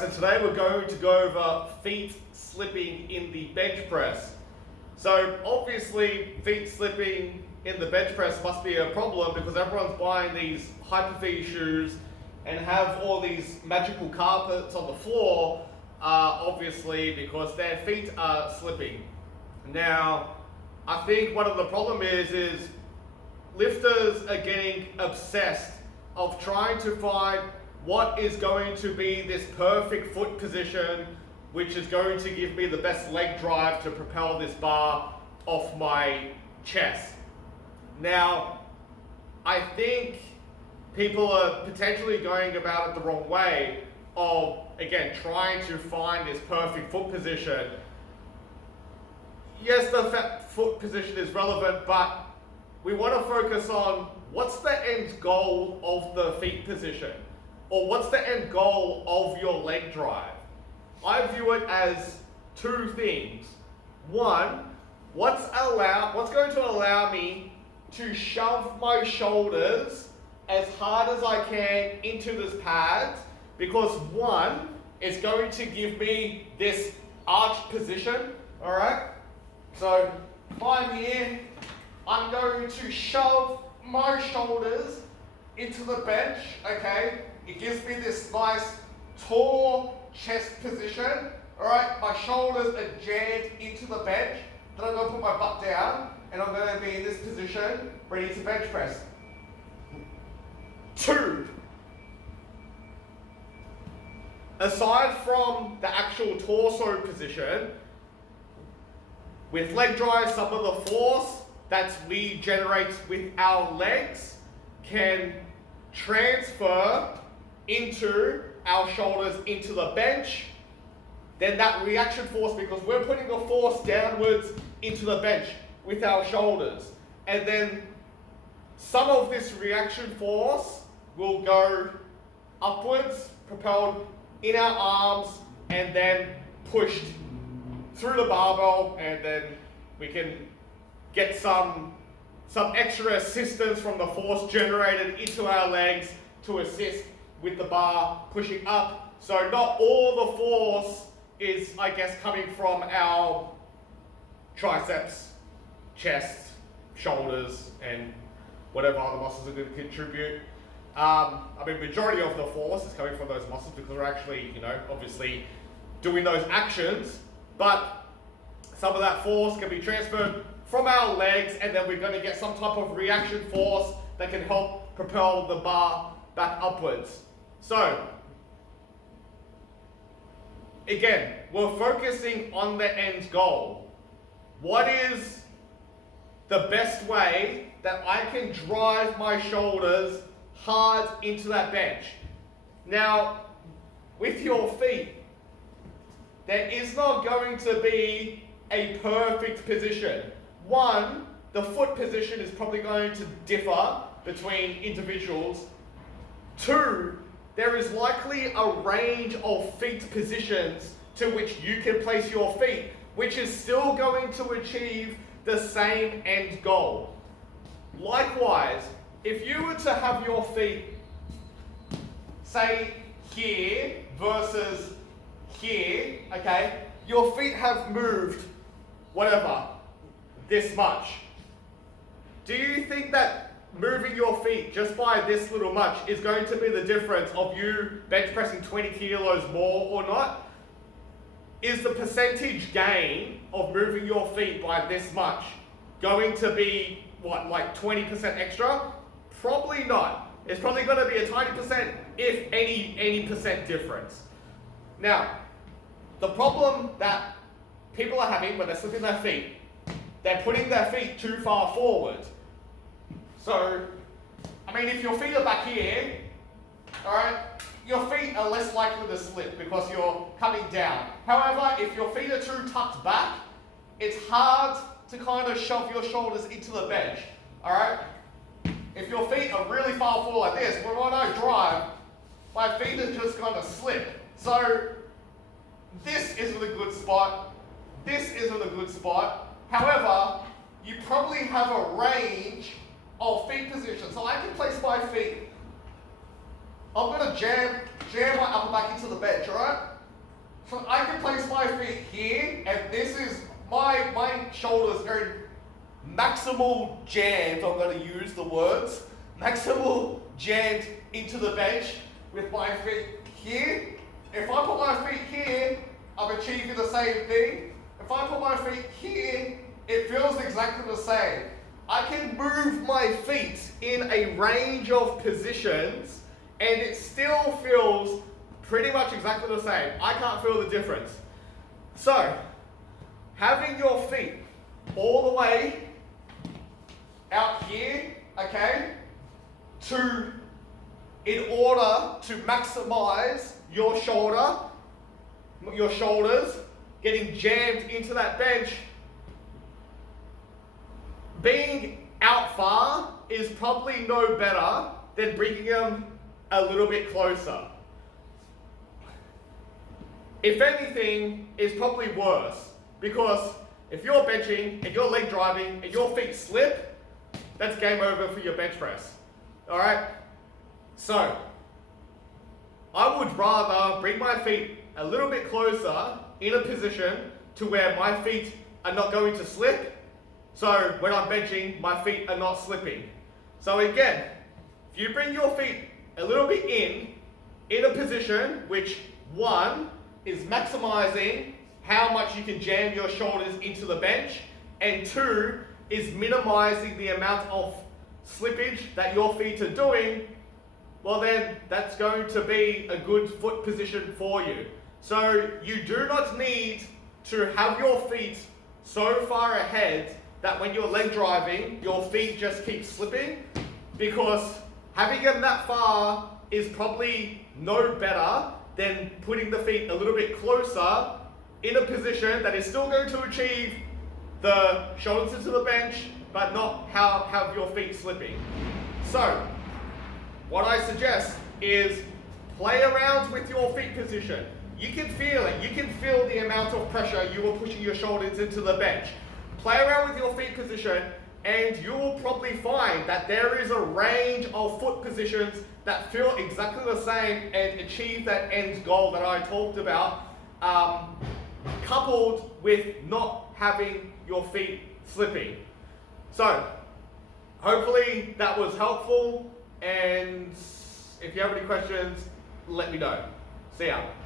so today we're going to go over feet slipping in the bench press. So obviously feet slipping in the bench press must be a problem because everyone's buying these hyperphy shoes and have all these magical carpets on the floor, obviously because their feet are slipping. Now, I think one of the problem is lifters are getting obsessed of trying to find what is going to be this perfect foot position which is going to give me the best leg drive to propel this bar off my chest. Now, I think people are potentially going about it the wrong way of, again, trying to find this perfect foot position. Yes, the foot position is relevant, but we want to focus on what's the end goal of the feet position, or what's the end goal of your leg drive. I view it as two things. One, what's going to allow me to shove my shoulders as hard as I can into this pad, because one, is going to give me this arched position, all right? So if I'm here, I'm going to shove my shoulders into the bench, okay? It gives me this nice tall chest position, all right? My shoulders are jammed into the bench. Then I'm going to put my butt down and I'm going to be in this position, ready to bench press. Two, aside from the actual torso position, with leg drive, some of the force that we generate with our legs can transfer into our shoulders into the bench. Then that reaction force, because we're putting the force downwards into the bench with our shoulders, and then some of this reaction force will go upwards, propelled in our arms, and then pushed through the barbell, and then we can get some extra assistance from the force generated into our legs to assist with the bar pushing up. So not all the force is, I guess, coming from our triceps, chest, shoulders, and whatever other muscles are going to contribute. Majority of the force is coming from those muscles because we're actually, obviously doing those actions, but some of that force can be transferred from our legs, and then we're going to get some type of reaction force that can help propel the bar back upwards. So, again, we're focusing on the end goal. What is the best way that I can drive my shoulders hard into that bench? Now, with your feet, there is not going to be a perfect position. One, the foot position is probably going to differ between individuals. Two, there is likely a range of feet positions to which you can place your feet, which is still going to achieve the same end goal. Likewise, if you were to have your feet, say here versus here, okay, your feet have moved, whatever, this much. Do you think that moving your feet just by this little much is going to be the difference of you bench pressing 20 kilos more or not? Is the percentage gain of moving your feet by this much going to be, like 20% extra? Probably not. It's probably going to be a tiny percent, if any percent difference. Now, the problem that people are having when they're slipping their feet, they're putting their feet too far forward. So, if your feet are back here, alright, your feet are less likely to slip because you're coming down. However, if your feet are too tucked back, it's hard to kind of shove your shoulders into the bench, alright? If your feet are really far forward like this, when I drive, my feet are just going to slip. So, this isn't a good spot, this isn't a good spot. However, you probably have a range of feet positions. So I can place my feet I'm gonna jam my upper back into the bench, alright? So I can place my feet here, and this is my shoulders are maximal jammed, I'm gonna use the words, maximal jammed into the bench with my feet here. If I put my feet here, I'm achieving the same thing. If I put my feet here, it feels exactly the same. I can move my feet in a range of positions and it still feels pretty much exactly the same. I can't feel the difference. So, having your feet all the way out here, okay, in order to maximize your shoulders getting jammed into that bench, being out far is probably no better than bringing them a little bit closer. If anything, it's probably worse, because if you're benching and you're leg driving and your feet slip, that's game over for your bench press. Alright? So, I would rather bring my feet a little bit closer in a position to where my feet are not going to slip. So when I'm benching, my feet are not slipping. So again, if you bring your feet a little bit in a position which, one, is maximizing how much you can jam your shoulders into the bench, and two, is minimizing the amount of slippage that your feet are doing, well then that's going to be a good foot position for you. So you do not need to have your feet so far ahead that when you're leg driving, your feet just keep slipping, because having them that far is probably no better than putting the feet a little bit closer in a position that is still going to achieve the shoulders into the bench, but not have your feet slipping. So, what I suggest is play around with your feet position. You can feel it. You can feel the amount of pressure you are pushing your shoulders into the bench. Play around with your feet position and you will probably find that there is a range of foot positions that feel exactly the same and achieve that end goal that I talked about, coupled with not having your feet slipping. So, hopefully that was helpful, and if you have any questions, let me know. See ya.